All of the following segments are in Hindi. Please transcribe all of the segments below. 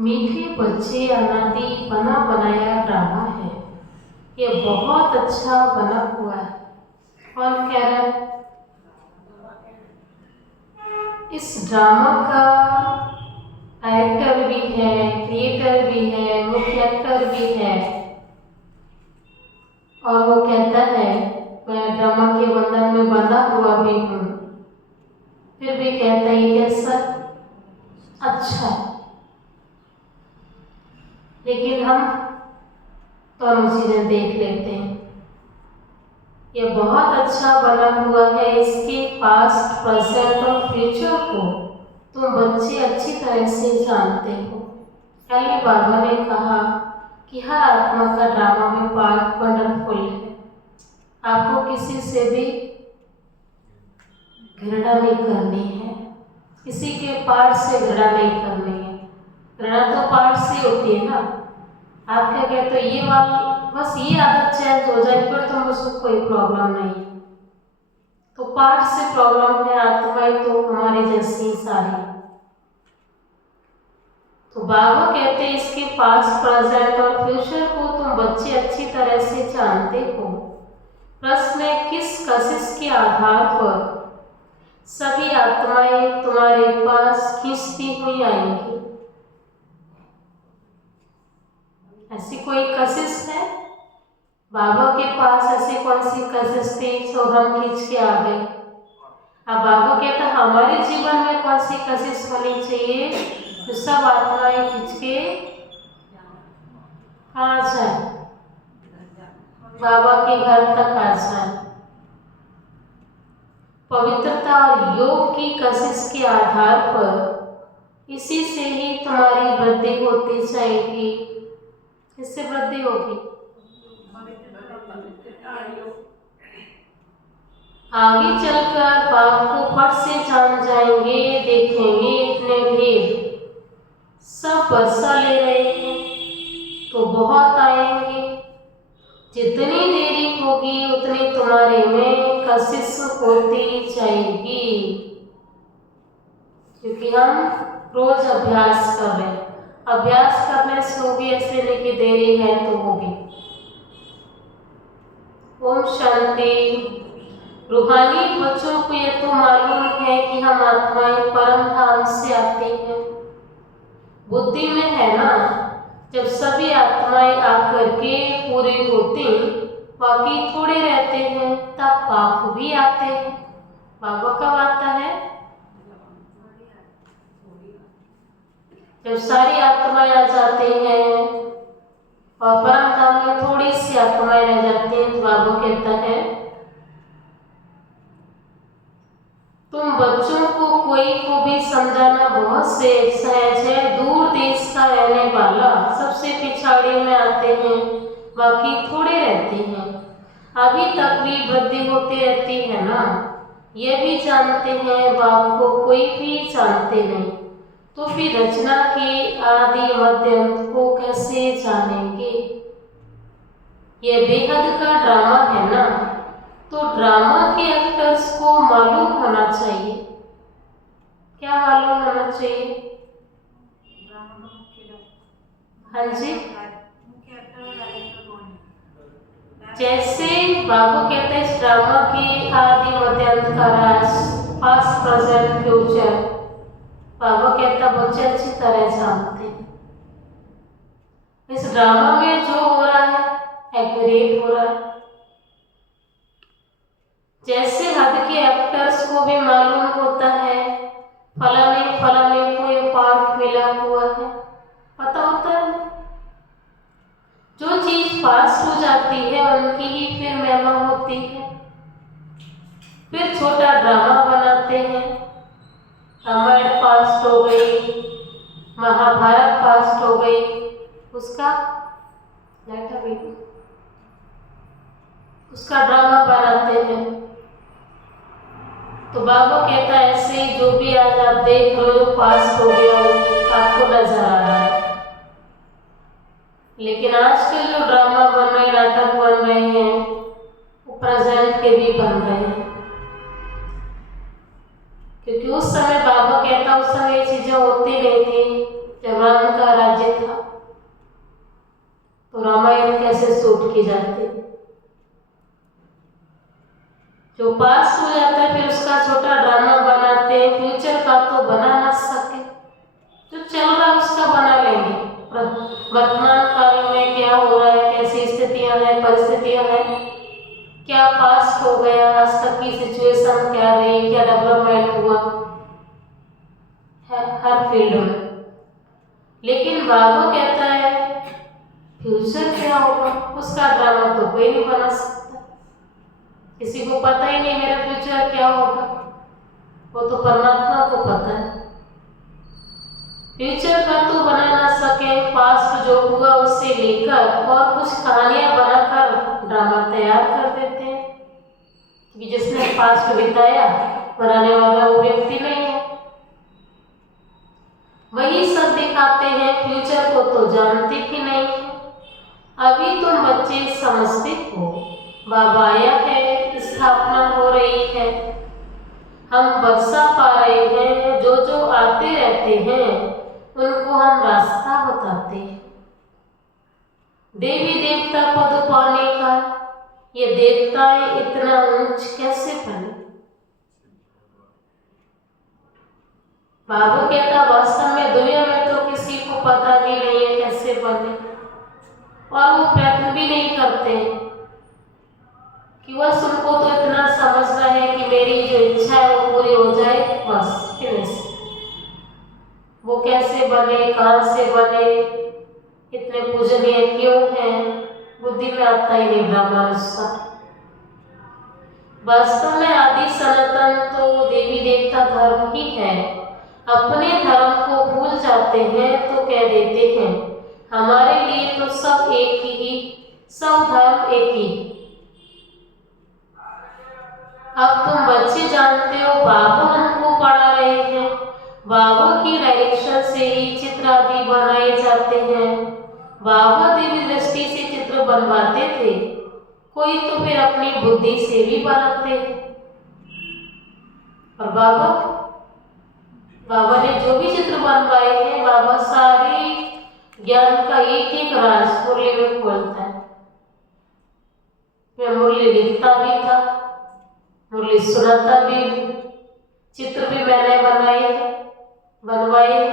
मीठे बच्चे अनादि बना बनाया ड्रामा है। ये बहुत अच्छा बना हुआ है। कौन कह रहा है? इस ड्रामा का डायरेक्टर भी है, क्रिएटर भी है, मुख्य एक्टर भी है। और वो कहता है मैं ड्रामा के बंधन में बंधा हुआ भी हूँ, फिर भी कहता है ये कैसा अच्छा है। लेकिन हम दोनों चीजें देख लेते हैं। ये बहुत अच्छा बना हुआ है। इसके पास्ट, प्रेजेंट और फ्यूचर को तुम बच्चे अच्छी तरह से जानते हो। पहले बाबा ने कहा कि हर आत्मा का ड्रामा में पार्ट वंडरफुल है। आपको किसी से भी घृणा नहीं करनी है, किसी के पार्ट से घृणा नहीं करनी है। घृणा तो पार्ट से होती है ना। आप क्या कहते हो, ये वाला बस ये आदत चेंज हो जाए फिर तो मुझको कोई प्रॉब्लम नहीं है। तो पार्ट से प्रॉब्लम है, आत्माएं तो हमारी जैसी सारी। तो बाबा कहते हैं इसके पास्ट, प्रेजेंट और फ्यूचर को तुम बच्चे अच्छी तरह से जानते हो। प्रश्न है किस कशिश के आधार पर सभी आत्माएं तुम्हारे पास खींचती हुई आएंगी? ऐसी कोई कशिश है? बाबा के पास ऐसी कौन सी कशिश थी जो हम खींच के आ गए? अब बाबा कहता हमारे जीवन में कौन सी कशिश होनी चाहिए जो सब आत्माएं खींच के आ जाए, बाबा के घर तक आ जाए। पवित्रता और योग की कशिश के आधार पर इसी से ही तुम्हारी वृद्धि होती जाएगी। इससे वृद्धि होगी। आगे चलकर बाप को फट से जान जाएंगे, देखेंगे इतने ढेर सब वर्षा ले रहे हैं तो बहुत आएंगे। जितनी देरी होगी उतनी तुम्हारे में कशिश होती जाएगी, क्योंकि हम रोज अभ्यास कर रहे हैं। अभ्यास करने से होगी, ऐसे नहीं कि देरी है तो होगी। ओम शांति। रूहानी बच्चों को ये तो मालूम है कि हम आत्माएं परम धाम से आती हैं। बुद्धि में है ना, जब सभी आत्माएं आकर के पूरी होती, बाकी थोड़े रहते हैं, तब पाप भी आते हैं। बाबा कब आता है? जब सारी आत्माएं आ जाती हैं और परम धाम में थोड़ी सी आत्माएं रह जाती हैं, तो बाबा कहता है तुम बच्चों को कोई को भी समझाना बहुत सहज है। दूर देश का रहने वाला सबसे पिछाड़ी में आते हैं, बाकी थोड़े रहते हैं। अभी तक भी वृद्धि होती रहती है ना, ये भी जानते हैं, बाप को कोई भी जानते नहीं, तो फिर रचना के आदि मध्य अंत को कैसे जानेंगे? ये बेहद का ड्रामा है ना, तो ड्रामा के एक्टर्स को मालूम होना चाहिए। क्या मालूम होना चाहिए? हाँ जी, जैसे बाबू कहते हैं इस ड्रामा के आदि मध्य अंत का राज, पास्ट, प्रेजेंट, फ्यूचर, बाबा कहता बच्चे अच्छी तरह जानते हैं। इस ड्रामा में जो हो रहा है एक्यूरेट हो रहा है। जैसे हद के एक्टर्स को भी मालूम होता है फलाने को ये पार्ट मिला हुआ है, पता होता है। जो चीज पास हो जाती है उनकी ही फिर महिमा होती है। फिर छोटा ड्रामा बनाते हैं, रामायण पास्ट हो गई, महाभारत पास्ट हो गई, उसका ड्रामा बनाते हैं। तो बाबा कहता है ऐसे जो भी आज आप देख रहे हो पास हो गया आपको नजर आ रहा है, लेकिन आजकल जो ड्रामा बन रहे, नाटक बन रहे हैं, वो प्रेजेंट के भी बन रहे हैं। क्योंकि उस समय बाबा कहता उस समय ये चीजें होती नहीं थी जब राम का राज्य था तो रामायण कैसे शूट की जाती। जो पास्ट हो जाता है फिर उसका छोटा ड्रामा बनाते हैं, फ्यूचर का तो बना ना सके, जो चल रहा है उसका बना लेंगे। वर्तमान काल में क्या हो रहा है, कैसी स्थितियां हैं, परिस्थितियां हैं, क्या पास्ट हो गया, आज तक की सिचुएशन क्या रही, क्या डेवलपमेंट हुआ है हर फील्ड में। लेकिन बाबा कहता है फ्यूचर क्या होगा, उसका ड्रामा तो कोई नहीं बना सकता। किसी को पता ही नहीं मेरा फ्यूचर क्या होगा, वो तो परमात्मा को पता है। फ्यूचर का तो बना ना सके, पास्ट जो हुआ उससे लेकर और कुछ कहानियां बनाकर ड्रामा तैयार कर देते हैं कि जिसने पास्ट बिताया बनाने वाला वो व्यक्ति नहीं है। वही सब दिखाते हैं, फ्यूचर को तो जानते ही नहीं। अभी तुम बच्चे समझते हो, बाबा आया है, स्थापना हो रही है, हम वर्षा पा रहे हैं, जो जो आते रहते हैं उनको हम रास्ता बताते हैं। देवी देवता पद पाने का ये देवताएं इतना ऊंच कैसे बने। बाबू कहता वास्तव में दुनिया में तो किसी को पता भी नहीं है कैसे बने, और वो प्रयत्न भी नहीं करते कि बस उनको तो इतना समझना है कि मेरी जो इच्छा है वो पूरी हो जाए, बस फिनिश। वो कैसे बने, कहां से बने, इतने पूजनीय क्यों हैं, बुद्धि में आता ही नहीं ब्रह्मानुसार। वास्तव में आदि सनातन तो देवी देवता धर्म ही है। अपने धर्म को भूल जाते हैं तो कह देते हैं हमारे लिए तो सब एक ही, सब धर्म एक ही। अब तुम बच्चे जानते हो, बाबा हमको पढ़ा रहे हैं, बाबा की डायरेक्शन से ही चित्र आदि बनाए जाते हैं। बाबा दिव्य दृष्टि से चित्र बनवाते थे, कोई तो फिर अपनी बुद्धि से भी बनाते हैं। और बाबा ने जो भी चित्र बनवाए हैं, बाबा सारे ज्ञान का एक एक राज मुरली में खोलता है। मैं मुरली लिखता भी था, मुरली सुनाता भी, चित्र भी मैंने बनवाए।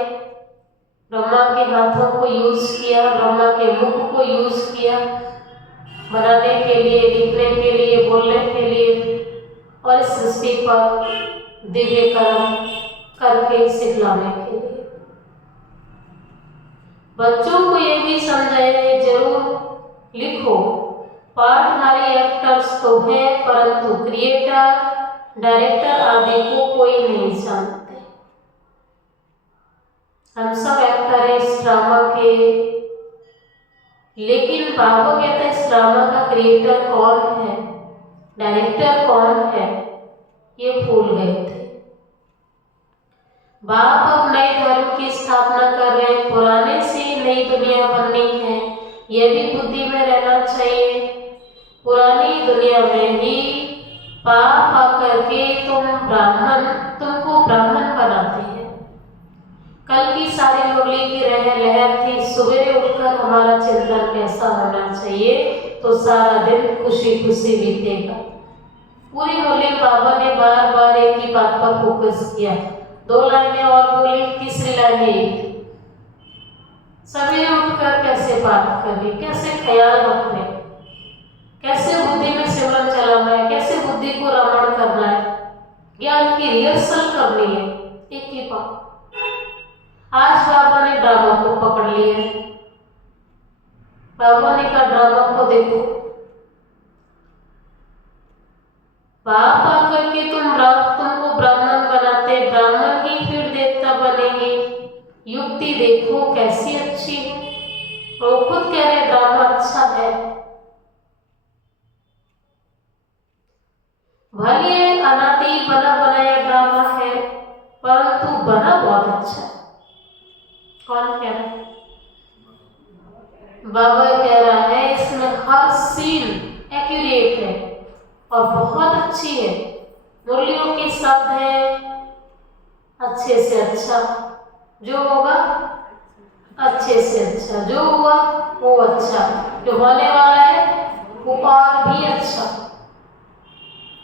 ब्रह्मा के हाथों को यूज किया, ब्रह्मा के मुख को यूज किया बनाने के लिए, लिखने के लिए, बोलने के लिए, और इस सृष्टि पर दिव्य कर्म करके सिखलाने के लिए। बच्चों को ये भी समझाइए, जरूर लिखो, पाठधारी एक्टर्स तो हैं परंतु क्रिएटर, डायरेक्टर आदि को कोई नहीं जानते। हम सब एक्टर हैं इस ड्रामा के, लेकिन बाबा कहता है इस ड्रामा का क्रिएटर कौन है, डायरेक्टर कौन है, ये भूल गए थे। बाप अब नए धर्म की स्थापना कर रहे हैं, पुराने से नई दुनिया बननी है, यह भी बुद्धि में रहना चाहिए। पुरानी दुनिया में ही पाप आकर के तुमको ब्राह्मण बनाते हैं। कल की सारी मुरली की लहर थी, सवेरे उठकर हमारा चिंतन कैसा होना चाहिए तो सारा दिन खुशी खुशी बीतेगा। पूरी मुरली बाबा ने बार बार एक ही बात पर फोकस किया, 2 लाइनें और बोली, तीसरी लाइन एक थी, सवेरे उठकर कैसे बात करनी, कैसे ख्याल रखने, कैसे बुद्धि में सिमरन चलाना है, कैसे बुद्धि को रमण करना है, ज्ञान की रिहर्सल करनी है, एक ही बात। आज बाबा ने ड्रामा को पकड़ लिया है। बाबा ने कहा ड्रामा को देखो, बाप आकर के तुमको ब्राह्मण बनाते, ब्राह्मण ही फिर देवता बनेंगे। युक्ति देखो कैसी अच्छी है, वो खुद कह रहे ड्रामा अच्छा है। भले अनादि बना बनाया ड्रामा है परंतु बना बहुत अच्छा है। कौन कह रहा है? बाबा कह रहा है इसमें हर सीन एक्यूरेट है और बहुत अच्छी है। मुरलियों के शब्द हैं अच्छे से अच्छा, जो होगा अच्छे से अच्छा, जो हुआ वो अच्छा, जो होने वाला है वो और भी अच्छा।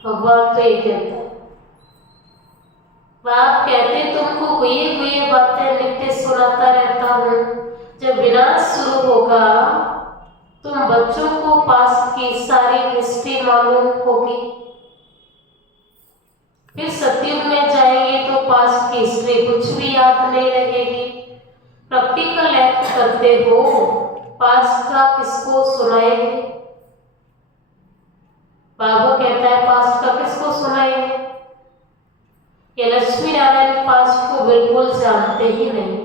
भगवान तो ये कहता है। बाप कहते तुमको हुई हुई बातें लिख के सुनाता रहता हूँ, जब विनाश शुरू होगा तुम बच्चों को पास्ट की सारी हिस्ट्री मालूम होगी। फिर सतयुग में जाएंगे तो पास्ट की हिस्ट्री कुछ भी याद नहीं रहेगी। प्रैक्टिकल एक्ट करते हो, पास्ट का किसको सुनाएंगे? बाबा कहता है पास्ट का किसको सुनाएंगे? ये लक्ष्मी नारायण पास्ट को बिल्कुल जानते ही नहीं।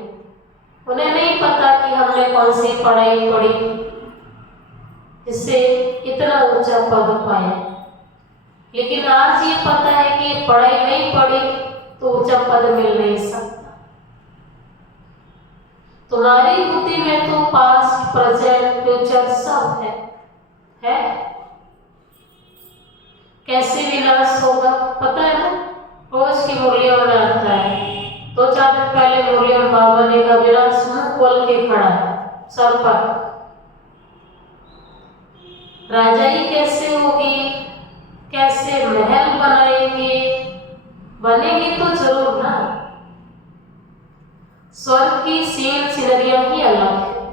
उन्हें नहीं पता कि हमने कौन सी पढ़ाई पढ़ी जिससे इतना ऊंचा पद पाया। लेकिन आज ये पता है कि पढ़ाई नहीं पढ़ी तो ऊंचा पद मिल नहीं सकता। तुम्हारी बुद्धि में तो पास्ट, प्रेजेंट, फ्यूचर सब है? कैसे विनाश होगा पता है ना? रोज की मुरलियों में आता है। 2-4 दिन पहले मुरलियों में बाबा ने कहा विनाश मुंह खोल के खड़ा सर पर। राजाई कैसे होगी, कैसे महल बनाएंगे? बनेगी तो जरूर ना। स्वर्ग की सीन सिनरियां ही अलग है।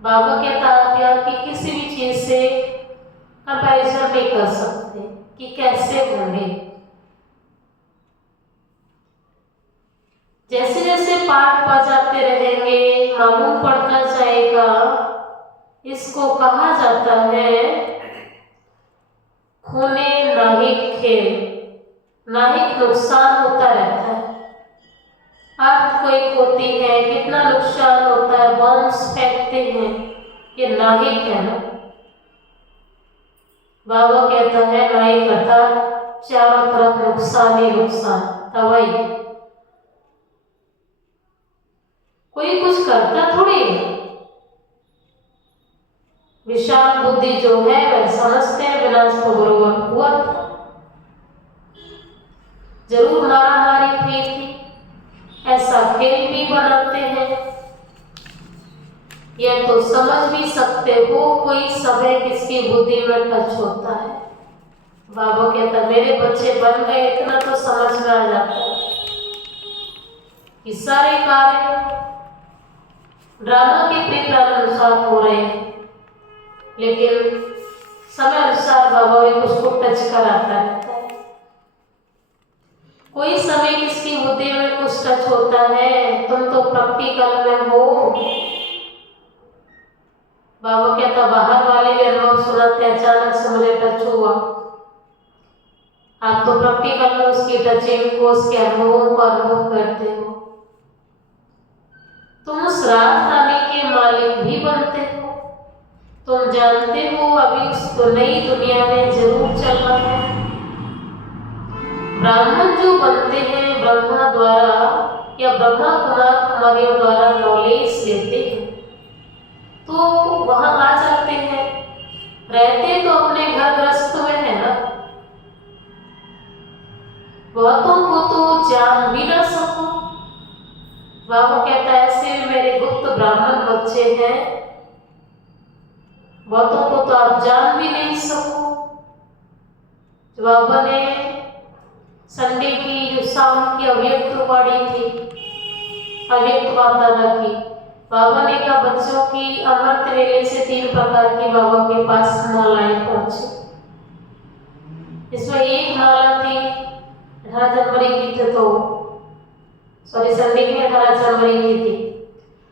बाबा कहता आप यहाँ की किसी भी चीज से कंपैरिजन नहीं कर सकते कि कैसे होंगे। जैसे जैसे पाठ पढ़ाते रहेंगे मालूम पड़ता जाएगा। इसको कहा जाता है खूने नाहिक खेल। नाहिक नुकसान होता रहता है। अर्थक्वेक होती है, कितना नुकसान होता है, बॉम्ब्स फेंकते हैं, ये नाहिक है ना। बाबा कहता है नाहिक अर्थात चारों तरफ नुकसान ही नुकसान, तबाही। कोई कुछ करता थोड़ी है। विशाल बुद्धि जो है वह समझते हैं विनाश तो बरोबर हुआ था। जरूर मारा मारी हुई थी, ऐसा खेल भी बनाते हैं। यह तो समझ भी सकते हो कोई समय किसकी बुद्धि में टच होता है। बाबा कहता मेरे बच्चे बन गए, इतना तो समझ में आ जाता है कि सारे कार्य ड्रामा के प्रिंटर अनुसार हो रहे हैं, लेकिन समय अनुसार बाबा भी उसको टच कराता रहता है। कोई समय किसकी बुद्धि में कुछ टच होता है, तुम तो प्रैक्टिकल में हो। बाबा कहता बाहर वाले भी अनुभव सुनाते, अचानक से मुझे टच हुआ। आप तो प्रैक्टिकल में उसकी टचिंग को, उसके अनुभवों को अनुभव करते हो। तुम उस रात आने के मालिक भी बनते हो। तुम जानते हो अभी उस नई दुनिया में जरूर चलना है। ब्राह्मण जो बनते हैं ब्रह्मा द्वारा या ब्रह्मा कुमार कुमारियों द्वारा नॉलेज लेते हैं तो वहां आ जाते हैं। रहते तो अपने घर गृहस्थ में है ना। बहुतों को तो जान भी ना सको। बाबा कहता है ऐसे मेरे गुप्त ब्राह्मण बच्चे हैं, बहुतों को तो आप जान भी नहीं सको। बाबा ने संडे की जो शाम की अव्यक्त वाणी थी, अव्यक्त बाप दादा की, बाबा ने कहा बच्चों की अमृत वेले से 3 प्रकार की बाबा के पास मालाएं पहुंची। इसमें एक माला थी 18 जनवरी की थी, तो सॉरी संडे की 18 जनवरी की थी।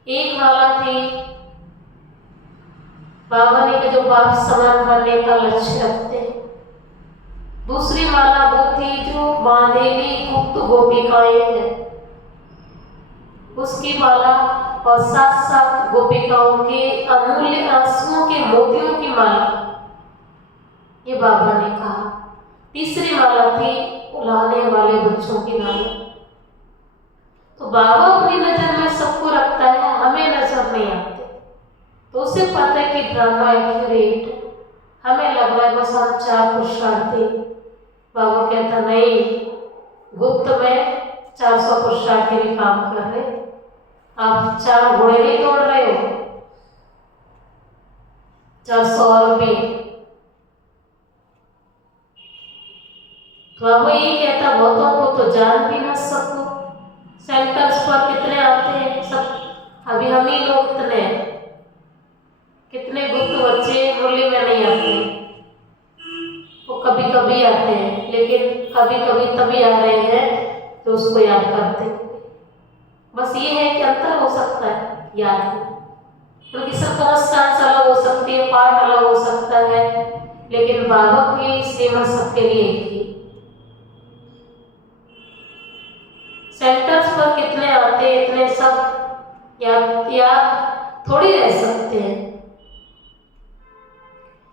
एक माला थी बाबा ने जो बाप समान बनने का लक्ष्य रखते हैं। दूसरी माला वो थी जो बांधेली गुप्त गोपिकाएं हैं, उसकी माला, और साथ साथ गोपिकाओं के अमूल्य आंसुओं के मोतियों की माला, ये बाबा ने कहा। तीसरी माला थी उलाने वाले बच्चों की माला। तो बाबा अपनी नजर में सबको रखता है, हमें नजर नहीं आते। तो उसे पता है कि ड्रामा एक्यूरेट है, हमें लग रहा है बस हम 4 पुरुषार्थी। बाबा कहता नहीं, गुप्त में 400 पुरुषार्थी भी काम कर रहे। आप 4 घोड़े नहीं दौड़ रहे हो, 400 रुपये। तो अब ये कहता बहुतों को तो जान भी न सको। सेंटर्स पर कितने आते हैं सब, अभी हम ही लोग इतने, कितने गुप्त बच्चे मुरली में नहीं आते, वो कभी कभी आते हैं, लेकिन कभी कभी तभी आ रहे हैं तो उसको याद करते हैं। बस ये है कि अंतर हो सकता है याद, क्योंकि सर्कमस्टांस अलग हो सकती है, पाठ अलग हो सकता है, लेकिन बाबा की श्रीमत सबके लिए एक ही। सेंटर्स पर कितने आते हैं, इतने सब याद थोड़ी रह सकते हैं,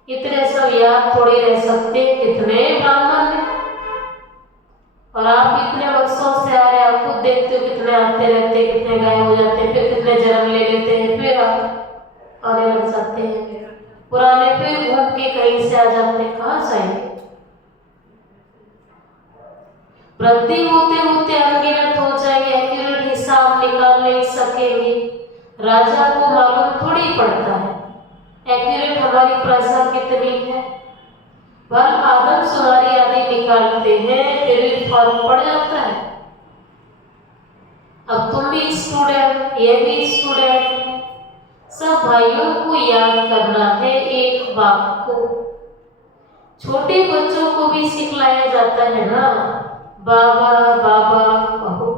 इतने सब याद थोड़ी रह सकते हैं, कितने ब्राह्मण हैं। और आप इतने वर्षों से आ रहे हैं, आप खुद देखते हो कितने आते रहते हैं, कितने गायब हो जाते हैं, फिर कितने जन्म ले लेते हैं, फिर आप आने लग जाते हैं, पुराने फिर घूम के कहीं से आ जाते हैं, कहाँ जाएंगे। वृद्धि होते होते अनगिनत हो जाएंगे, एक्यूरेट हिसाब निकाल नहीं सकेंगे। राजा को मालूम थोड़ी पड़ता है एक्यूरेट हमारी प्रजा कितनी है, वह आदमशुमारी आदि निकालते हैं, फिर भी फर्क पड़ जाता है। अब तुम भी स्टूडेंट, ये भी स्टूडेंट है, सब भाइयों को याद करना है एक बात को। छोटे बच्चों को भी सिखलाया जाता है ना, बाबा बाबा कहो।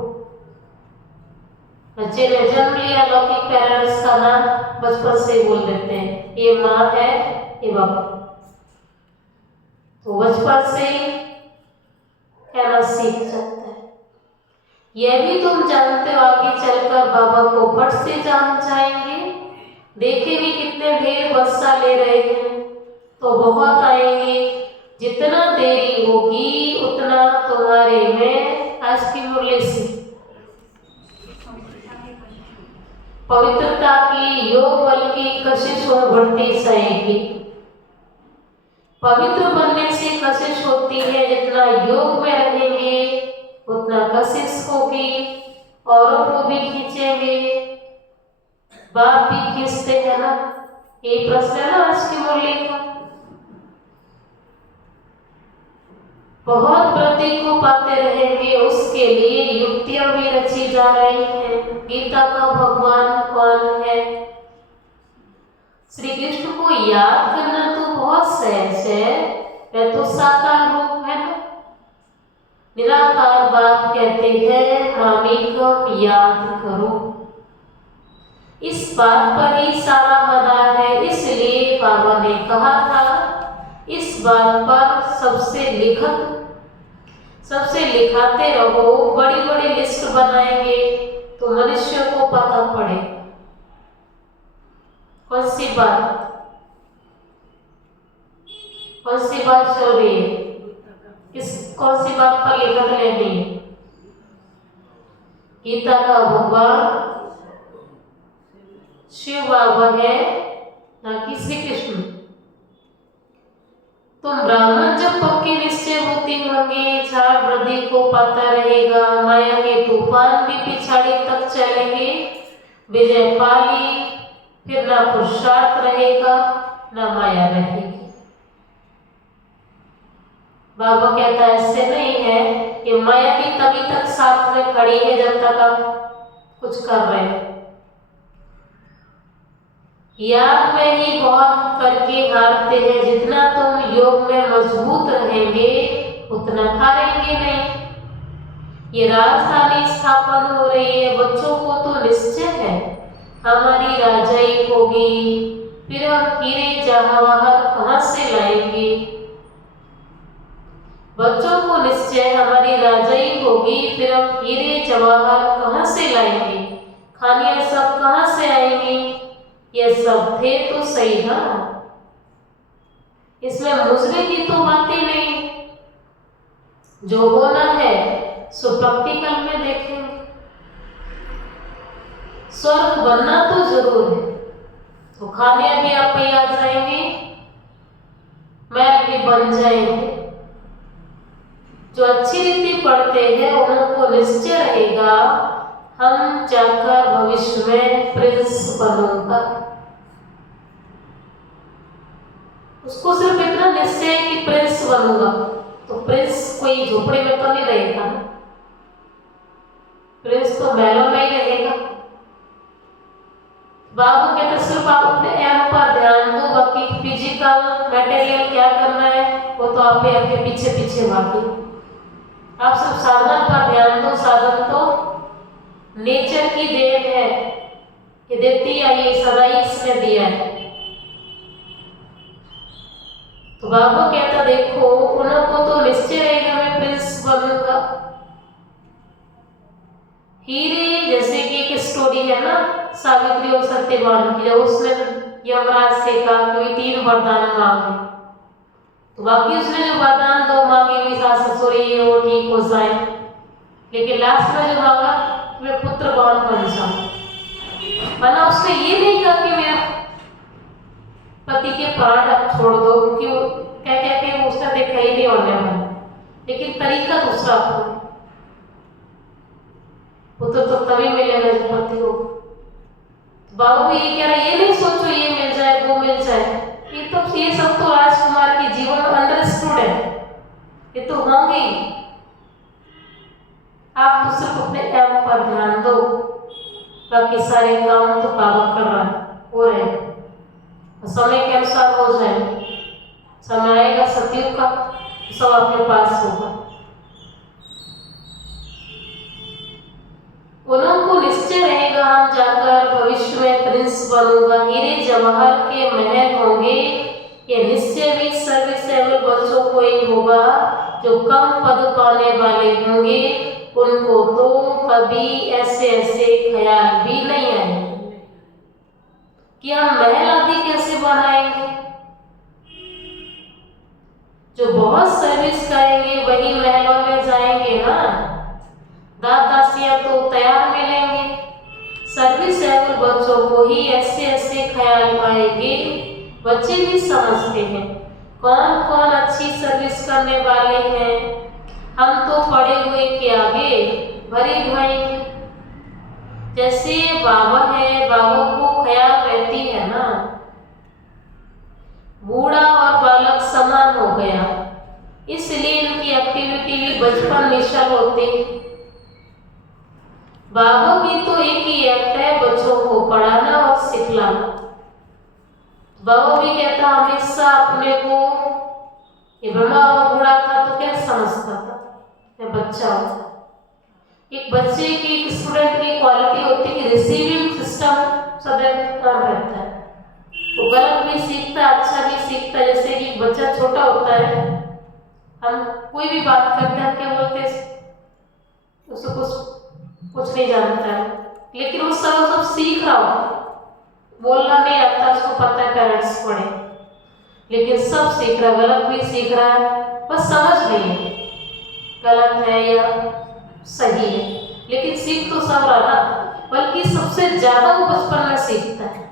बच्चे ने जन्म लिया, लौकिक पेरेंट्स का नाम बचपन से बोल देते हैं, ये माँ है, ये बाबा, तो बचपन से कहना सीख जाता है। यह भी तुम जानते हो आगे चलकर बाबा को फट से जान जाएंगे। देखे भी कितने ढेर बस्सा ले रहे हैं, तो बहुत आएंगे, जितना देरी होगी उतना तुम्हारे में आज की मुरली से पवित्रता की, योग बल की कशिश और बढ़ती जाएगी। पवित्र बनने से कशिश होती है, जितना योग में रहेंगे उतना कशिश होगी, औरों को भी खींचेंगे। बाप भी खींचते हैं ना, ये प्रश्न है ना आज की मुरली का। बहुत वृद्धि को पाते रहेंगे, उसके लिए युक्तियां भी रची जा रही हैं। गीता का भगवान कौन है? श्री कृष्ण को याद करना तो बहुत सहज है, वह तो साकार रूप है ना। निराकार बाप कहते हैं मामिकम याद करो। इस बात पर ही सारा मदार है, इसलिए बाबा ने कहा था इस बात पर सबसे लिखाते रहो। बड़ी बड़ी लिस्ट बनाएंगे तो मनुष्य को पता पड़े कौन सी बात चल रही है, कौन सी बात पर लिखत लेनी है। गीता का भगवान शिव बाबा है, ना कि श्री कृष्ण। तुम ब्राह्मण जब पक्के निश्चय होते होंगे, झाड़ वृद्धि को पाता रहेगा, माया के तूफान भी पिछाड़ी तक चलेंगे, विजय पाली, फिर ना पुरुषार्थ रहेगा ना माया रहेगी। बाबा कहता ऐसे नहीं है कि माया भी तभी तक साथ में खड़ी है जब तक आप कुछ कर रहे हो। याद में ही बहुत करके हारते हैं, जितना तुम योग में मजबूत रहेंगे उतना हारेंगे नहीं। ये राजधानी स्थापन हो रही है, बच्चों को तो निश्चय है हमारी राजाई होगी, फिर हम हीरे जवाहर कहाँ से लाएंगे। बच्चों को निश्चय हमारी राजाई होगी, फिर हम हीरे जवाहर कहाँ से लाएंगे, खानियां सब कहाँ से आएंगी। ये सब थे तो सही ना, इसमें मुजरे की तो बातें नहीं। जो होना है सो प्रैक्टिकल में देखेंगे। स्वर्ग बनना तो जरूर है, तो खाने भी आप ही आ जाएंगे, महल भी बन जाएंगे। जो अच्छी रीति पढ़ते हैं उनको निश्चय रहेगा हम जाकर भविष्य में प्रिंस बनूंगा। उसको सिर्फ इतना निश्चय है कि प्रिंस बनूंगा, तो प्रिंस कोई झोपड़ी में तो नहीं रहेगा ना, प्रिंस तो महलों में ही रहेगा। बाबू कहते सिर्फ आप अपने एम पर ध्यान दो, बाकी फिजिकल मटेरियल क्या करना है वो तो आप ही आपके पीछे पीछे भागे। आप सिर्फ साधना पर ध्यान दो। साधन तो नेचर की देन है, ये देती आई सदा ही इसने दिया है। तो बाबू कहता देखो उनको तो निश्चय रहेगा मैं प्रिंस बनूंगा। हीरे जैसे कि एक स्टोरी है ना सावित्री और सत्यवान की, जब उसने यमराज से कहा कि 3 वरदान मांगे, तो बाकी उसने जो वरदान 2 मांगे हुई सास ससुर ये वो ठीक हो जाए, लेकिन लास्ट में जो मांगा कि मैं पुत्रवान बन जाऊं। माना उसने ये नहीं कहा कि मेरा पति के प्राण अब छोड़ दो, क्योंकि वो क्या कहते हैं उसने देखा ही नहीं होने वाला, लेकिन तरीका दूसरा था। पुत्र तो तभी मिलेगा जब पति हो। बाबू भी ये कह रहा है ये नहीं सोचो ये मिल जाए वो मिल जाए, ये सब तो राजकुमार के जीवन में अंडरस्टूड है, ये तो होंगे ही। आप तो सिर्फ अपने एम पर ध्यान दो, बाकी सारे काम तो बाबा कर रहा है, हो रहे हैं, समय के अनुसार हो जाए। समय आएगा सतयुग का, सब आपके पास होगा। उनको निश्चय रहेगा हम जाकर भविष्य में प्रिंस बनूंगा, हीरे जवाहर के महल होंगे। ये निश्चय भी सर्विसेबल बच्चों को ही होगा जो कम पद पाने वाले होंगे, उनको तो कभी ऐसे ख्याल भी नहीं आएंगे कि हम महल आदि कैसे बनाएंगे। जो बहुत सर्विस करेंगे वही महलों में जाएंगे ना, दास दासियां तो तैयार मिलेंगे। सर्विसेबल बच्चों को ही ऐसे ख्याल आएंगे। बच्चे भी समझते हैं कौन कौन अच्छी सर्विस करने वाले हैं, हम तो पड़े हुए के आगे भरे भाएंगे। जैसे बाबा है, बाबा को ख्याल रहती है ना, बूढ़ा और बालक समान हो गया, इसलिए इनकी एक्टिविटी भी बचपन में शुरू होती है। बाबा की तो एक ही एक्ट है बच्चों को पढ़ाना और सिखलाना। बाबा भी कहता हमेशा अपने को ये ब्रह्मा और बूढ़ा था तो क्या समझता था, मैं बच्चा हूं। एक बच्चे की एक स्टूडेंट की क्वालिटी होती है कि रिसीविंग सिस्टम सदैव कम रहता है, वो गलत भी सीखता है अच्छा भी सीखता है। जैसे कि बच्चा छोटा होता है, हम कोई भी बात करते हैं क्या बोलते हैं, उसको कुछ नहीं जानता है, लेकिन वो सब सीख रहा हो, बोलना नहीं आता उसको पता है पेरेंट्स पढ़े, लेकिन सब सीख रहा है, गलत भी सीख रहा है, बस समझ नहीं है गलत है या सही है, लेकिन सीख तो सब रहा ना, बल्कि सबसे ज्यादा वो बचपन में सीखता है,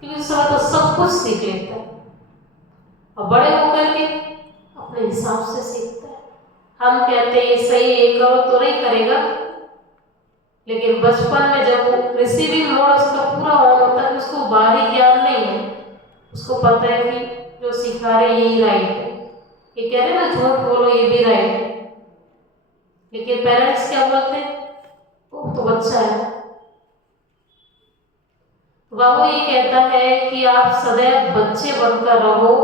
क्योंकि उस समय तो सब कुछ सीख लेता है और बड़े होकर के अपने हिसाब से सीखता है। हम कहते हैं सही है करो तो नहीं करेगा, लेकिन बचपन में जब रिसीविंग मोड उसका पूरा ऑन होता है, उसको बाहरी ज्ञान नहीं है, उसको पता है कि जो सिखा रहे यही राइट है, ये कह रहे ना झूठ बोलो ये भी राइट है, लेकिन पेरेंट्स क्या बोलते हैं वो तो बच्चा है। तो बाबू ये कहता है कि आप सदैव बच्चे बनकर रहो।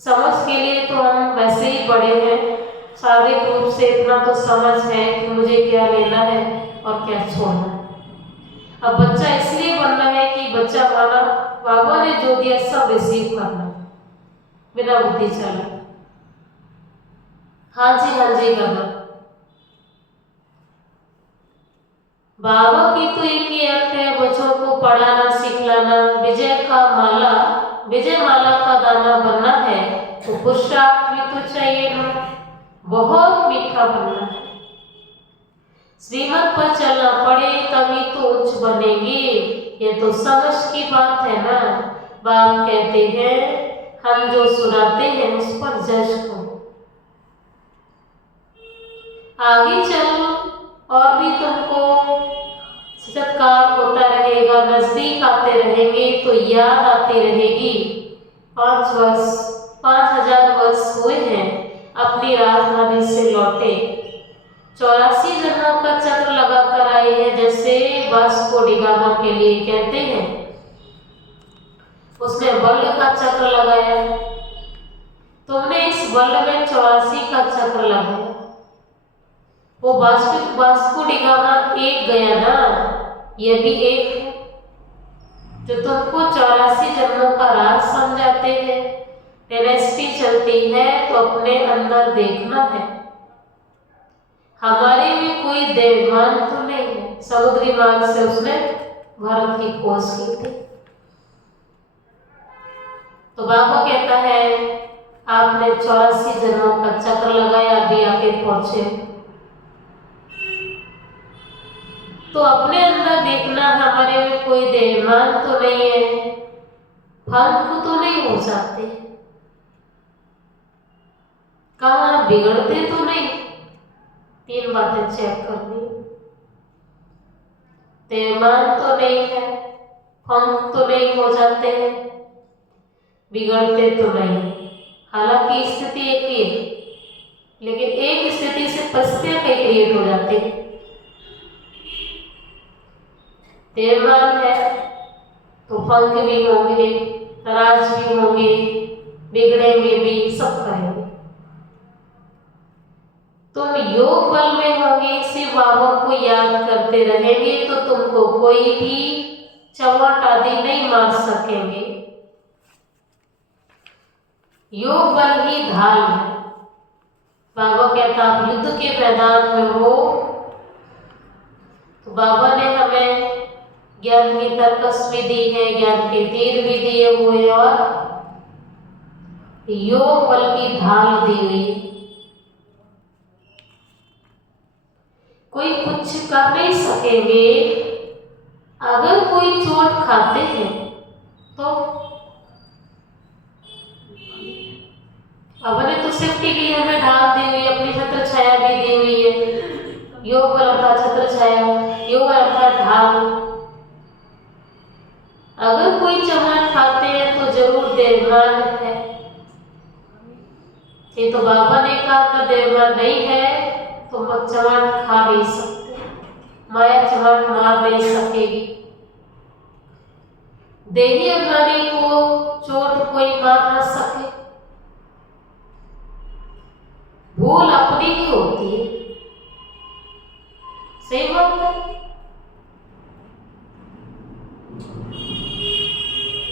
समझ के लिए तो हम वैसे ही बड़े हैं, शारीरिक रूप से इतना तो समझ है कि मुझे क्या लेना है और क्या छोड़ना है। अब बच्चा इसलिए बनना है कि बच्चा माना बाबा ने जो दिया सब रिसीव करना बिना बुद्धि चले, हाँ जी करना। बाबा की तो एक ही एक्ट है बच्चों को पढ़ाना सिखलाना। विजय माला का दाना बनना है तो पुरुषार्थ भी तो चाहिए ना, बहुत मीठा बनना है, श्रीमत पर चलना पड़े तभी तो उच्च बनेंगे, ये तो समझ की बात है ना। बाप कहते हैं हम जो सुनाते हैं उस पर जज करो, आगे चल और भी तुमको सत्कार होता रहेगा, नजदीक आते रहेंगे तो याद आती रहेगी। 5,000 वर्ष हुए हैं अपनी राजधानी से लौटे, 84 जन्मों का चक्र लगाकर आए हैं, जैसे वास्को डी गामा के लिए कहते हैं। उसने वर्ल्ड का चक्र लगाया, तुमने इस वर्ल्ड में 84 का चक्र लगाया। वो वास्को डी गामा एक गया ना, ये भी एक है जो तुमको 84 जन्मों का राज समझाते हैं। डायनेस्टी चलती है तो अपने अंदर देखना है, हमारे में कोई देवभान तो नहीं है। समुद्री मार्ग से उसने भारत की खोज की थी। तो बाबा कहता है आपने 84 जन्मों का चक्र लगाया, अभी आके पहुंचे, तो अपने अंदर देखना हमारे में कोई देवभान तो नहीं है, पंख तो नहीं हो जाते, कहाँ बिगड़ते तो नहीं। 3 बातें चेक करनी, देवभान तो नहीं है, पंख तो नहीं हो जाते हैं, बिगड़ते तो नहीं। हालांकि स्थिति एक ही है, लेकिन एक स्थिति से परिस्थितियां कई क्रिएट हो जाती है। देवभान है तो पंख भी होंगे, नाराज भी होंगे, बिगड़ेंगे भी, सब करेंगे। तुम योग बल में होंगे, शिव बाबा को याद करते रहेंगे तो तुमको कोई भी चवट आदि नहीं मार सकेंगे। योग बल ही ढाल है। बाबा कहता आप युद्ध के मैदान में हो, तो बाबा ने हमें ज्ञान की तरकस भी दी है, ज्ञान के तीर भी दिए हुए और योग बल की ढाल दी हुई। कोई कुछ कर नहीं सकेंगे। अगर कोई चोट खाते हैं तो बाबा ने तो सेफ्टी के लिए हमें ढाल दी हुई, अपनी छत्र छाया भी दी हुई है। योग बल का छत्र छाया, योग बल का ढाल। अगर कोई चमन खाते हैं तो जरूर देवभान है। ये तो बाबा ने कहा था देवभान नहीं है तो चमन खा नहीं सकते, माया चमन मार नहीं सकेगी। देही अभिमानी को चोट कोई मार न सके। भूल अपनी ही होती है, सही बात है।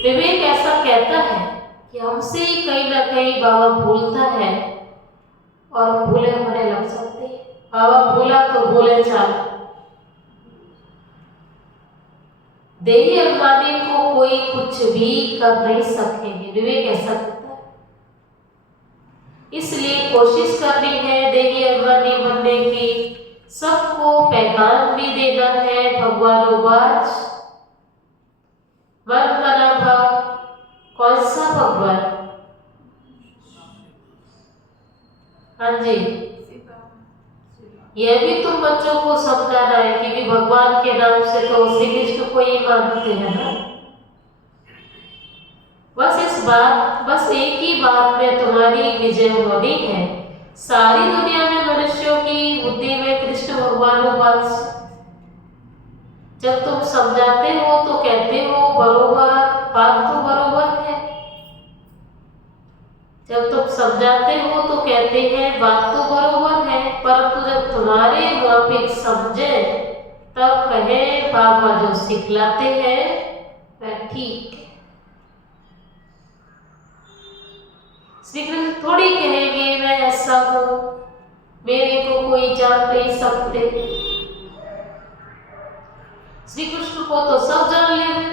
विवेक ऐसा कहता है कि हमसे ही कहीं ना कहीं बाबा भूलता है और भूले होने लग जाते हैं। बाबा भूला तो भूले चाल। देही अभिमानी को कोई कुछ भी कर नहीं सकेंगे, विवेक ऐसा कहता है। इसलिए कोशिश करनी है देही अभिमानी बनने की, सबको पैगाम भी देना है। भगवानोवाच, मन मना भाव। कौन सा भगवान? हाँ जी, यह भी तुम बच्चों को समझाना है कि भी भगवान के नाम से तो श्री कृष्ण को ही मानते हैं ना। बस एक ही बात में तुम्हारी विजय होनी है। सारी दुनिया में मनुष्यों की बुद्धि में कृष्ण भगवानोवाच। जब तुम समझाते हो तो कहते हो बरोबर, बात तो बरोबर है। जब तुम समझाते हो तो कहते हैं बात तो बरोबर है, परंतु जब तुम्हारे माफिक समझे तब कहे बाबा जो सिखलाते हैं वह ठीक है। श्री कृष्ण थोड़ी कहेंगे मैं ऐसा हूं, मेरे को कोई जान नहीं सकते। श्री कृष्ण को तो सब जान लेंगे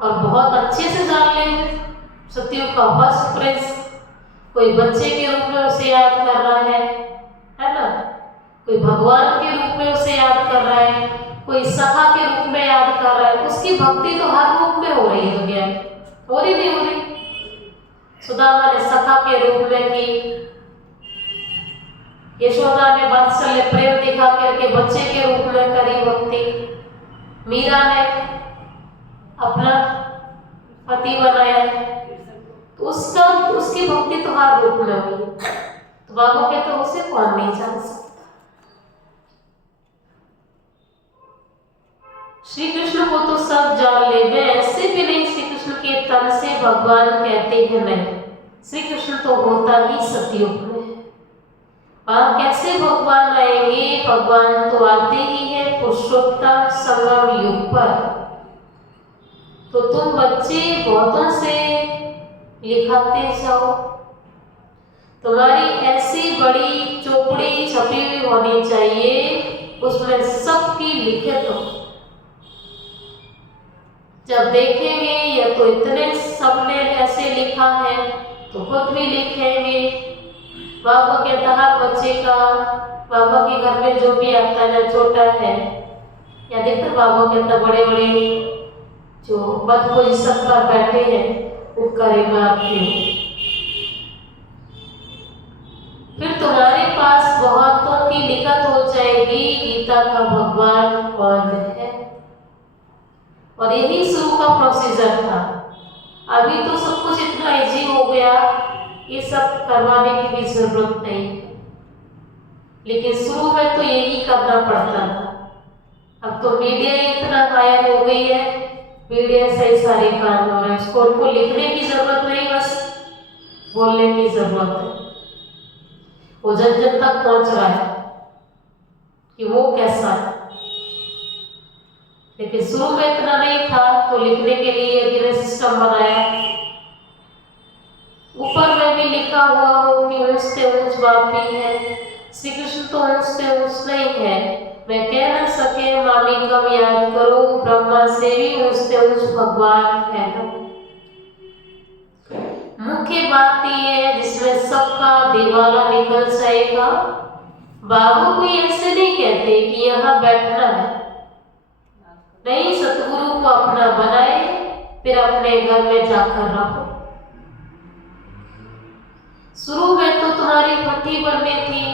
और बहुत अच्छे से जान लेंगे। सत्यों का फर्स्ट प्रिंस कोई बच्चे के रूप में उसे याद कर रहा है ना, कोई भगवान के रूप में उसे याद कर रहा है, कोई सखा के रूप में याद कर रहा है। उसकी भक्ति तो हर रूप में हो रही है दुनिया में, हो रही नहीं हो रही। सुदामा ने सखा के रूप में की, यशोदा ने वात्सल्य प्रेम दिखा करके बच्चे के रूप में करी भक्ति। मीरा ने अपना पति बनाया, तो उसकी भक्ति तो हर रूप में हुई। तो बाबा कहते तो उसे कौन नहीं जान सकता। श्री कृष्ण को तो सब जान ले, वे ऐसे भी नहीं श्री कृष्ण के तन से भगवान कहते हैं नहीं। श्री कृष्ण तो होता ही सतयुग में। वहां कैसे भगवान आएंगे? भगवान तो आते ही है पुरुषोत्तम संगम युग पर। तो तुम बच्चे बहुतों से लिखाते जाओ, तुम्हारी ऐसी बड़ी चोपड़ी छपी हुई होनी चाहिए, उसमें सबकी लिखित हो। जब देखेंगे या तो इतने सबने ऐसे लिखा है तो खुद भी लिखेंगे। बाबा कहता हर बच्चे का, बाबा के घर में जो भी आता है छोटा है या देखकर बाबा कहता बड़े बड़े जो बद पोजीशन पर बैठे हैं वो करेगा आपके। फिर तुम्हारे पास बहुतों की लिखत हो जाएगी गीता का भगवान कौन है। और यही शुरू का प्रोसीजर था। अभी तो सब कुछ इतना इजी हो गया, ये सब करवाने की भी जरूरत नहीं है, लेकिन शुरू में तो यही करना पड़ता था। अब तो मीडिया इतना गायब हो गई है, मीडिया से ही सारे काम हो रहे हैं। उसको उनको लिखने की जरूरत नहीं, बस बोलने की जरूरत है। वो जन जन तक पहुंच रहा है कि वो कैसा है। लेकिन शुरू में इतना नहीं था, तो लिखने के लिए गिरे सिस्टम बनाया। ऊपर में भी लिखा हुआ हो कि ऊंच से ऊंच बाप भी है। श्री कृष्ण तो ऊंच से ऊंच नहीं है। मैं कह न सके मामी कम याद करो, ब्रह्मा से भी ऊंच से ऊंच भगवान है। मुख्य बात ये है जिसमें सबका दिवाला निकल जाएगा। बाबू कोई ऐसे नहीं कहते कि यहाँ बैठना है, नहीं, सतगुरु को अपना बनाए, फिर अपने घर में जाकर रहो। शुरू में तो तुम्हारी भट्टी बननी थी,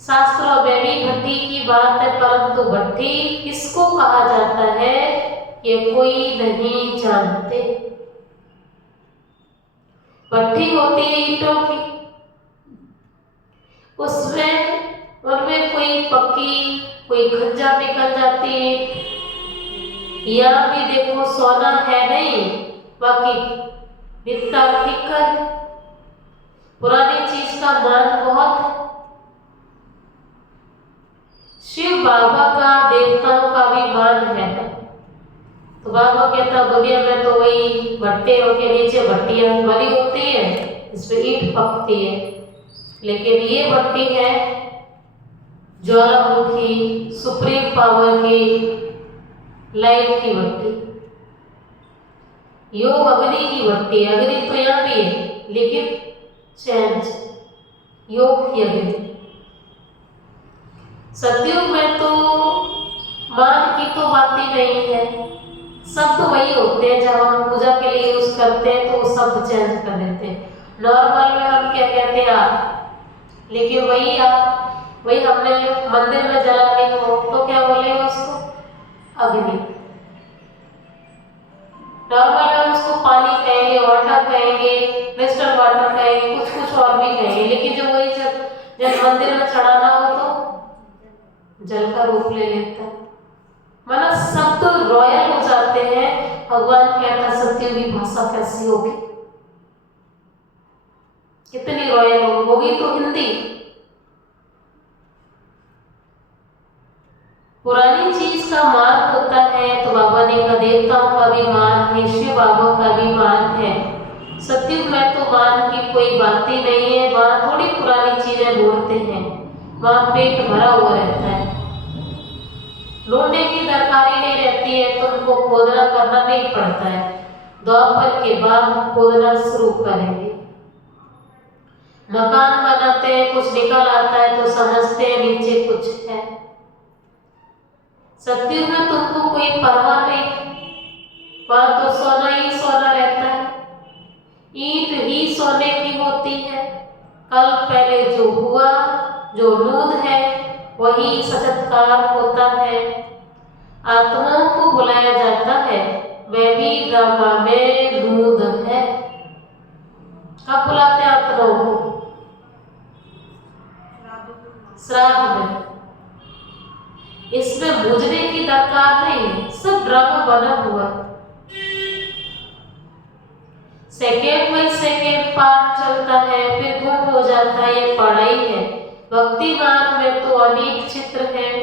शास्त्रों में भी भट्टी की बात है, परंतु भट्टी किसको कहा जाता है ये कोई नहीं जानते। भट्टी होती है ईंटों की, उसमें उनमें कोई पक्की कोई खंजा निकल जाती है। यहाँ भी देखो सोना है नहीं, बाकी बिकता टिक्का है। पुरानी चीज का मान बहुत है। शिव बाबा का देवताओं का भी मान है। तो बाबा कहता दुनिया में तो वही भट्टियों के नीचे भट्टियां बनी होती है, इसमें ईंट पकती है, लेकिन ये भट्टी है ज्वालामुखी सुप्रीम पावर की लाइट की भट्टी, योग अग्नि की भट्टी। अग्नि तो यहाँ भी है, लेकिन चेंज योग की अग्नि। सतयुग में तो मान की तो बात ही नहीं है, शब्द वही होते हैं। जब हम पूजा के लिए यूज करते हैं तो वो शब्द चेंज कर देते हैं। नॉर्मल में हम क्या कहते हैं आप, लेकिन वही आप वही हमने मंदिर में जलाते हो तो क्या बोलेंगे उसको, अग्नि। नॉर्मल में उसको पानी कहेंगे, वाटर कहेंगे, क्रिस्टल वाटर कहेंगे, कुछ कुछ और भी कहेंगे, लेकिन जो वही जब मंदिर में चढ़ाना हो तो जल का रूप ले लेता है। मतलब शब्द रॉयल हो जाते हैं। भगवान कहता सत्य की भाषा कैसी होगी, कितनी रॉयल होगी, तो हिंदी। पुरानी चीज का मान होता है, तो बाबा ने कहा देवताओं का भी मान है, शिव बाबा का भी मान है। सत्युग में तो मान की कोई बात ही नहीं है। वहां थोड़ी पुरानी चीजें ढूंढते हैं, वहां पेट भरा हुआ रहता है। ढूंढने की दरकारी नहीं रहती है, तो उनको खोदना करना नहीं पड़ता है। द्वापर के बाद खोदना शुरू करेंगे। मकान बनाते हैं, कुछ निकल आता है तो समझते हैं नीचे कुछ है। सत्युग में तुमको कोई परवाह नहीं, वहां तो सोना ही सोना रहता है, ईंट ही सोने की होती है। कल पहले जो हुआ जो लूद है वही साक्षात्कार होता है। आत्माओं को बुलाया जाता है, वे भी ड्रामा में लूद है। कब बुलाते हैं आत्माओं को? श्राद्ध में। इसमें बुझने की दरकार नहीं है, सब ड्रामा बना हुआ। सेकेंड बाय सेकेंड पाठ चलता है, फिर गुम हो जाता है, ये पढ़ाई है। भक्ति मार्ग में तो अनेक चित्र हैं,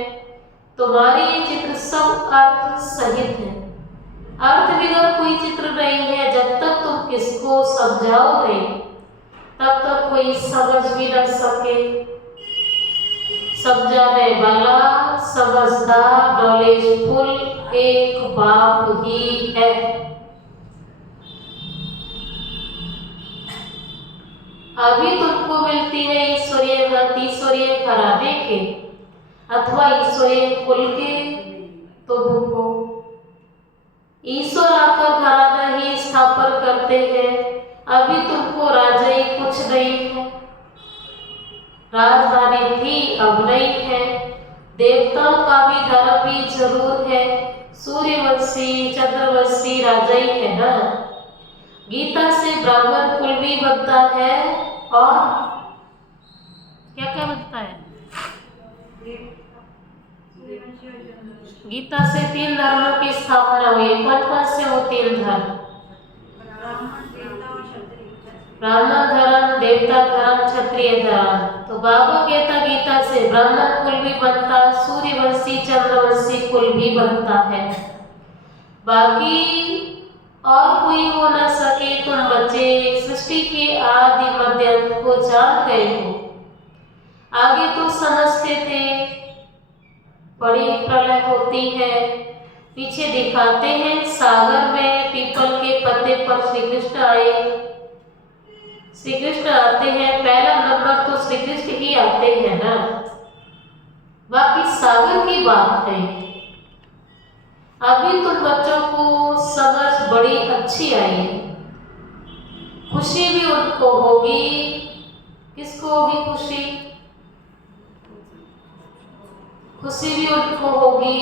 तुम्हारे ये चित्र सब अर्थ सहित है। अर्थ बिगर कोई चित्र नहीं है। जब तक तुम किसको समझाओ नहीं, तब तक कोई समझ भी न सके। समझाने वाला समझदार नॉलेजफुल एक बाप ही है। अभी तुमको मिलती है ईश्वरीय गति, ईश्वरीय घराने के अथवा ईश्वरीय कुल के, तो भूखो। ईश्वर आकर घराना ही स्थापन करते हैं। अभी तुमको राजाई कुछ नहीं है, राजधानी थी अब नहीं है। देवताओं का भी धर्म भी जरूर है, सूर्यवंशी चंद्रवंशी राजाई है ना। गीता से ब्राह्मण कुल भी बनता है, और क्या क्या बनता है? गीता से 3 धर्मों की स्थापना हुई। कौन कौन से वो 3 धर्म? ब्राह्मण धर्म, देवता धर्म, क्षत्रिय धर्म। तो बाबा कहता गीता से ब्राह्मण कुल भी बनता, सूर्यवंशी चंद्रवंशी कुल भी बनता है। बाकी और कोई हो न सके। तुम बच्चे सृष्टि के आदि मध्य अंत को जान गए हो। आगे तो समझते थे बड़ी प्रलय होती है, पीछे दिखाते हैं सागर में पीपल के पत्ते पर श्री कृष्ण आए। श्री कृष्ण आते हैं, पहला नंबर तो श्री कृष्ण ही आते हैं ना, बाकी सागर की बात है। अभी तुम बच्चों को समझ बड़ी अच्छी आई है, खुशी भी उनको होगी। किसको होगी खुशी? खुशी भी उनको होगी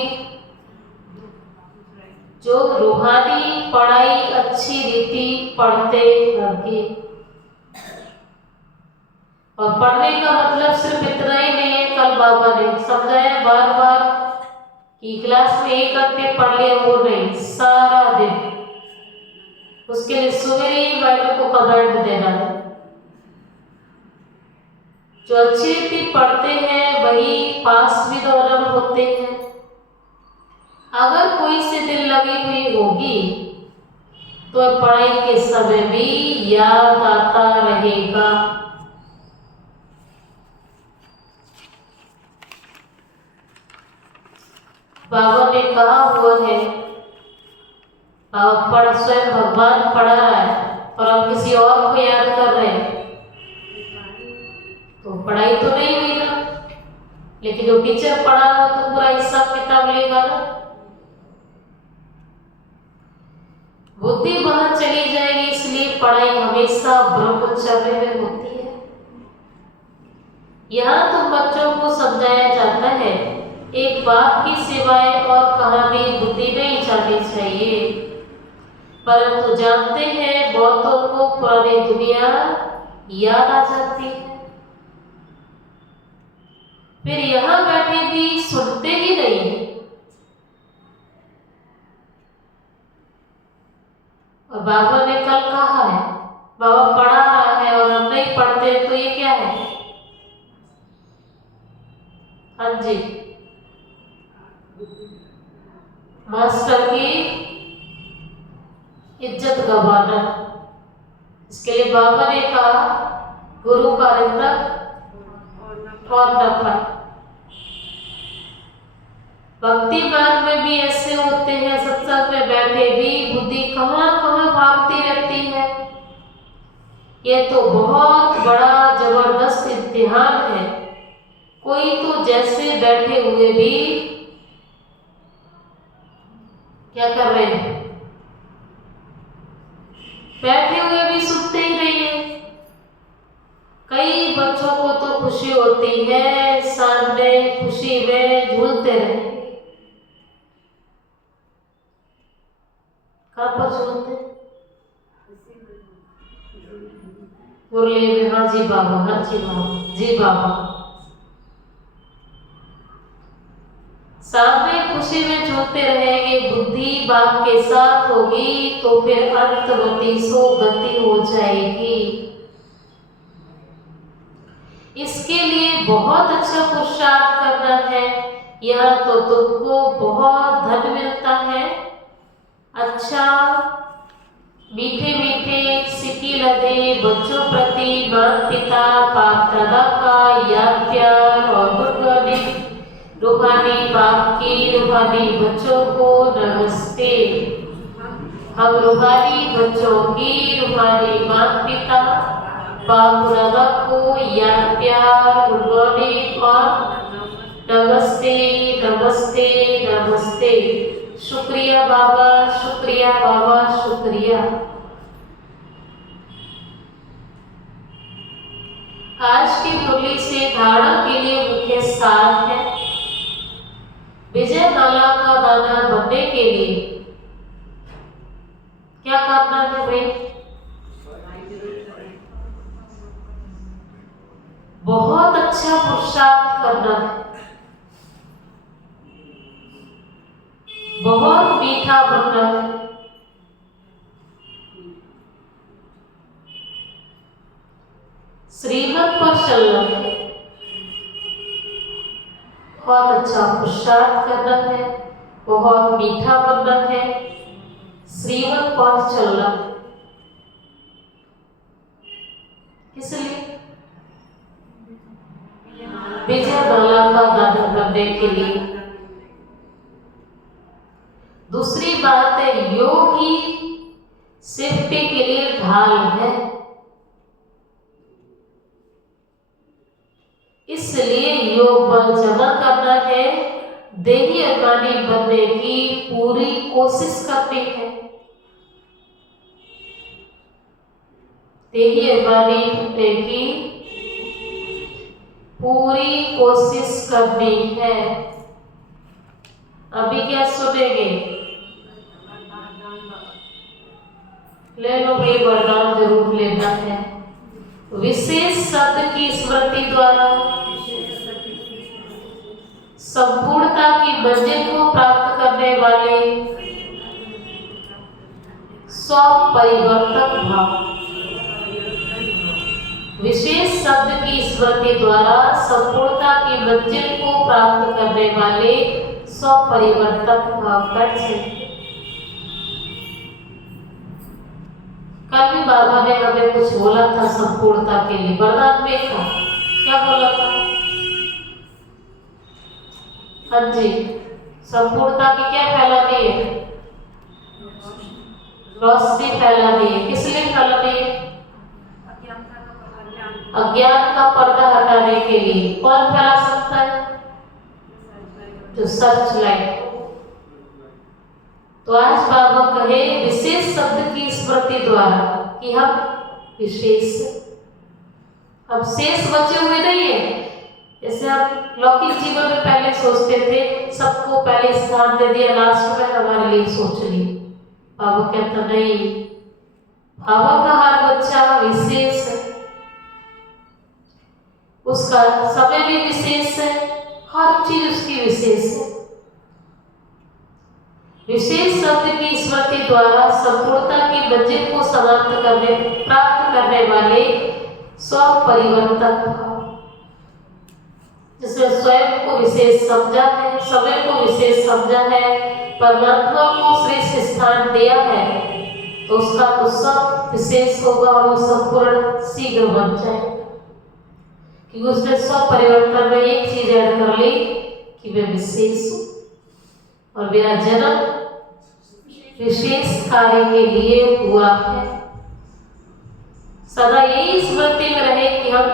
जो रूहानी पढ़ाई अच्छी रीति पढ़ते होंगे। और पढ़ने का मतलब सिर्फ इतना ही नहीं है। कल बाबा ने समझाया बार बार कि क्लास में 1 घंटे पढ़ लिया वो नहीं, सारा दिन। उसके लिए सवेरे ही मैडम को कमेंट देना है। जो अच्छी रीति पढ़ते हैं वही पास भी दौरान होते हैं। अगर कोई से दिल लगी हुई होगी तो पढ़ाई के समय भी याद आता रहेगा। बाबा ने कहा हुआ है, पढ़ स्वयं भगवान पढ़ा रहा है और हम किसी और को याद कर रहे हैं, तो पढ़ाई तो नहीं हुई ना। लेकिन जो टीचर पढ़ा हो तो पूरा हिसाब किताब लेगा ना। बुद्धि वहां चली जाएगी, इसलिए पढ़ाई हमेशा ब्रह्मचर्य में होती है। यहाँ तो बच्चों को समझाया जाता है एक बाप की सिवाय और कहाँ भी बुद्धि नहीं जानी चाहिए। परंतु जानते हैं बहुतों को पुरानी दुनिया याद आ जाती है, फिर यहाँ बैठे भी सुनते ही नहीं है। और बाबा ने कल कहा है, बाबा पढ़ा रहा है और हम नहीं पढ़ते, तो ये क्या है? हाँ जी, मास्टर की इज्जत गंवाना। इसके लिए बाबा ने कहा गुरु का निंदा और न पाए। भक्ति मार्ग में भी ऐसे होते हैं, सत्संग में बैठे भी बुद्धि कहाँ कहाँ भागती रहती है। ये तो बहुत बड़ा जबरदस्त इम्तिहान है। कोई तो जैसे बैठे हुए भी क्या कर रहे हैं? बैठे हुए भी सुनते ही नहीं है। कई बच्चों को तो खुशी होती है सामने खुशी में झूलते रहे। कहाँ पर झूलते? मुरली में। हाँ जी बाबा, हाँ जी बाबा, जी बाबा। सामने खुशी में झूलते रहेंगे, बुद्धि बाप के साथ होगी तो फिर अंतवती सो गति हो जाएगी। इसके लिए बहुत अच्छा पुरुषार्थ करना है। यह तो तुमको बहुत धन मिलता है। अच्छा मीठे मीठे सिक्की लदे बच्चों प्रति माता पिता बाप दादा का याद प्यार और गुड मॉर्निंग। रूहानी बाप की रूहानी बच्चों को नमस्ते। हम रूहानी बच्चों की रूहानी माता पिता बाप दादा को याद प्यार गुड मॉर्निंग और नमस्ते नमस्ते नमस्ते। शुक्रिया बाबा, शुक्रिया बाबा, शुक्रिया। आज की मुरली से धारणा के लिए मुख्य सार है। विजय माला का दाना बनने के लिए क्या करना है भाई? बहुत अच्छा पुरुषार्थ करना है, बहुत मीठा बनना है, श्रीमत पर चलना है, बहुत अच्छा पुरुषार्थ करना है, बहुत मीठा बनना है, श्रीमत पर चलना है। इसलिए विजय माला का दाना बनने के लिए। दूसरी बात है, योग ही सेफ्टी के लिए ढाल है। इसलिए योग बल जमा करना है, देही अभिमानी बनने की पूरी कोशिश करनी है। देही अभिमानी बनने की पूरी कोशिश करनी है। अभी क्या सुनेंगे? ले लो भाई, वरदान जरूर लेना है। विशेष शब्द की स्मृति द्वारा संपूर्णता की मंजिल को प्राप्त करने वाले स्व परिवर्तक भाव। विशेष शब्द की स्मृति द्वारा संपूर्णता की मंजिल को प्राप्त करने वाले स्व परिवर्तक भाव कर से। कल भी बाबा ने हमें कुछ बोला था संपूर्णता के लिए, वरदान में था। क्या बोला था? हाँ जी, संपूर्णता की क्या फैलानी है? रोशनी फैलानी है। किस लिए फैलानी है? अज्ञान का पर्दा हटाने के लिए। कौन फैला सकता है? जो सर्च लाइट। तो आज बाबा कहे विशेष शब्द की स्मृति द्वारा कि हम विशेष, अब शेष बचे हुए नहीं है। जैसे हम लौकिक जीवन में पहले सोचते थे सबको पहले स्थान दे दिया, लास्ट में हमारे लिए सोच ली। बाबा कहता नहीं, बाबा का हर बच्चा विशेष है, उसका समय भी विशेष है, हर चीज उसकी विशेष है। विशेष शब्द की स्मृति द्वारा संपूर्णता की मंजिल को समाप्त करने प्राप्त करने वाले स्व परिवर्तक भाव। जिसने स्वयं को विशेष समझा है, समय को विशेष समझा है, परमात्मा को श्रेष्ठ स्थान दिया है, तो उसका तो सब विशेष होगा और वो संपूर्ण शीघ्र बन जाएगा। क्योंकि उसने स्व परिवर्तन में एक चीज ऐड कर ली कि मैं विशेष हूं और मेरा जन्म विशेष कार्य के लिए हुआ है। सदा यही स्मृति में रहे कि हम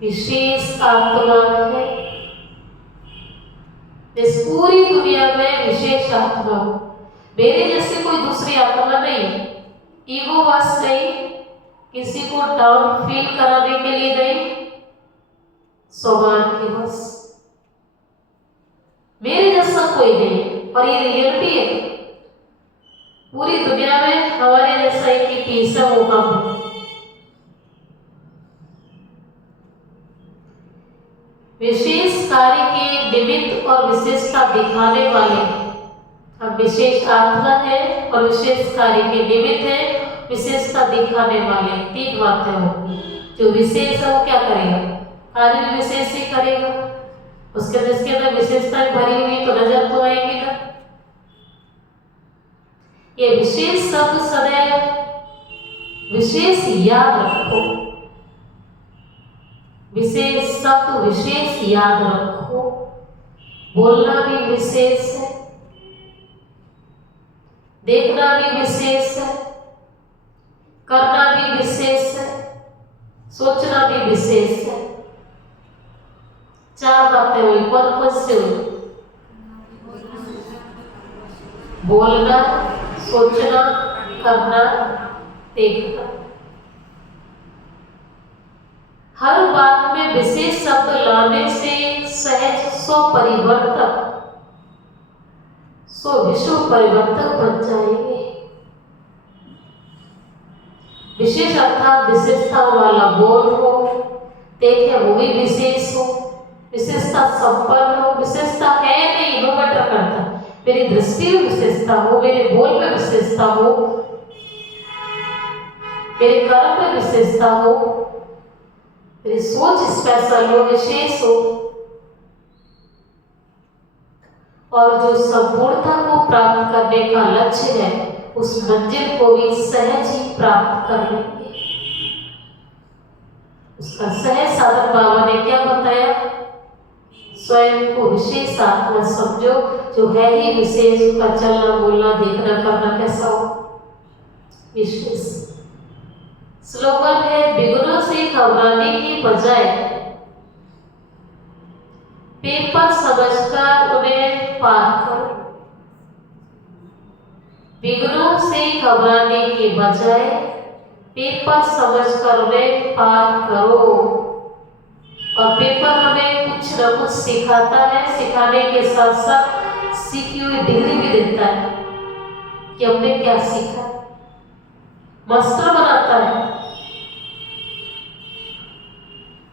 विशेष आत्मा है। इस पूरी दुनिया में विशेष आत्मा हो, मेरे जैसे कोई दूसरी आत्मा नहीं, ईगो बस नहीं, किसी को डाउन फील कराने के लिए नहीं, सौभाग्यवश मेरे जैसा कोई नहीं। और ये रियलिटी है, पूरी दुनिया में हमारे जैसा एक ही पीस है, वो हम है। विशेष कार्य के निमित्त और विशेषता दिखाने वाले, अब विशेष आत्मा है और विशेष कार्य के निमित्त है, विशेषता दिखाने वाले, तीन बातें होंगी। जो विशेष है वो क्या करेगा, कार्य भी विशेष ही करेगा, उसके अंदर विशेषताएं भरी हुई तो नजर तो आएगी ना। ये विशेष शब्द सदैव विशेष याद रखो, विशेष शब्द विशेष याद रखो। बोलना भी विशेष है, देखना भी विशेष है, करना भी विशेष है, सोचना भी विशेष है। चार बातें हुई, कौन कौन से हुई? बोलना, सोचना, करना, देखना। हर बात में विशेष शब्द लाने से सहज स्वपरिवर्तक, सो विश्व परिवर्तक बन जाएंगे। विशेष अर्थात विशेषता वाला बोल हो, देखे वो भी विशेष हो, विशेषता संपन्न हो। विशेषता है नहीं, नो मैटर करता, मेरी दृष्टि में विशेषता हो, मेरे बोल में विशेषता हो, मेरे कर्म में विशेषता हो, मेरी सोच स्पेशल हो, विशेष हो। और जो संपूर्णता को प्राप्त करने का लक्ष्य है, उस मंजिल को भी सहज ही प्राप्त कर लेंगे। उसका सहज साधन बाबा ने क्या बताया? स्वयं को विशेष आत्मा समझो, जो है ही विशेष, उसका चलना बोलना देखना करना कैसा हो, विशेष। स्लोगन है, बिगड़ों से घबराने की बजाय पेपर समझकर उन्हें पार करो। बिगड़ों से घबराने के बजाय पेपर समझकर उन्हें पार करो। और पेपर हमें कुछ न कुछ सिखाता है, सिखाने के साथ साथ सीखी हुई डिग्री भी देता है कि हमने क्या सीखा, मास्टर बनाता है।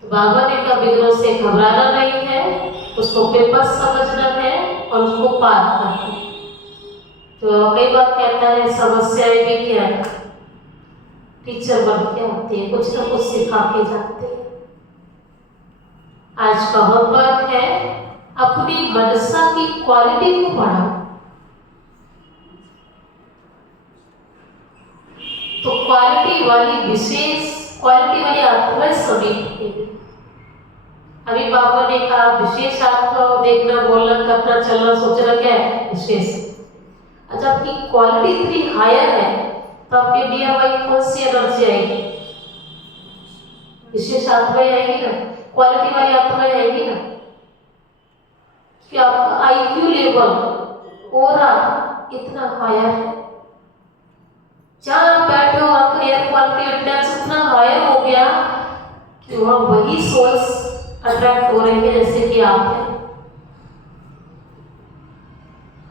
तो बाबा ने कहा बिगड़ों से घबराना नहीं है, उसको पेपर समझना है और उसको पार करना है। तो कई बार कहता है समस्याएं भी क्या है, टीचर बन के आते हैं, कुछ ना कुछ सिखा के जाते हैं। आज का होमवर्क है, अपनी मनसा की क्वालिटी को बढ़ाओ। तो क्वालिटी वाली विशेष, क्वालिटी वाली आत्माएं समीप है। अभी बाबा ने कहा विशेष आत्मा देखना बोलना करना चलना सोचना क्या है, विशेष। अच्छा, आपकी क्वालिटी इतनी हायर है तो आपके डियर वाइफ कौन सी एनर्जी आएगी? विशेष आत्माएं आएगी ना, क्वालिटी वाली आत्माएं आएगी ना। कि आपका आईक्यू लेवल ओरा इतना हायर है, जहां बैठे हो आपका एयर क्वालिटी इंडेक्स इतना हायर हो गया कि वहां वही सोल्स अट्रैक्ट हो रही है जैसे कि आप हैं।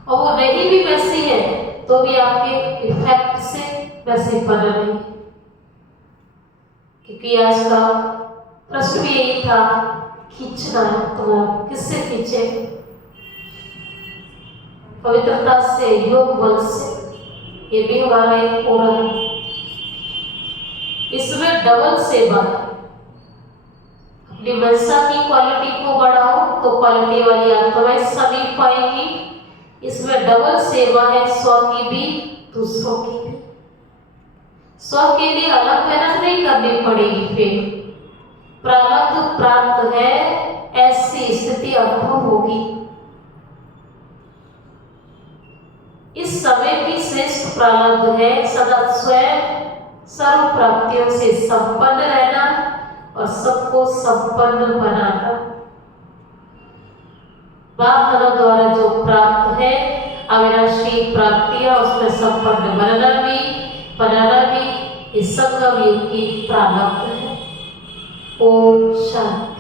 और वो नहीं भी वैसी है तो भी आपके इफेक्ट से वैसे बन रही है। क्योंकि आज का प्रश्न भी यही था, खींचना है तो किससे खींचे? पवित्रता से, योग बल से। ये भी हमारा एक पूरा है, इसमें डबल सेवा है। अपनी मनसा की क्वालिटी को बढ़ाओ तो क्वालिटी वाली आत्माएं समीप पाएंगी। इसमें डबल सेवा है, स्व की भी दूसरों की भी। स्व के लिए अलग मेहनत नहीं करनी पड़ेगी, फिर प्रारब्ध प्राप्त है, ऐसी स्थिति अनुभव होगी। इस समय की श्रेष्ठ प्रारब्ध है सदा स्वयं सर्व प्राप्तियों से संपन्न रहना और सबको संपन्न बनाना। बाप दादा द्वारा जो प्राप्त है अविनाशी प्राप्तियां, उसमें संपन्न बनना भी, बनाना भी, इस सब का भी उनकी प्रारब्ध है। ओम शांति।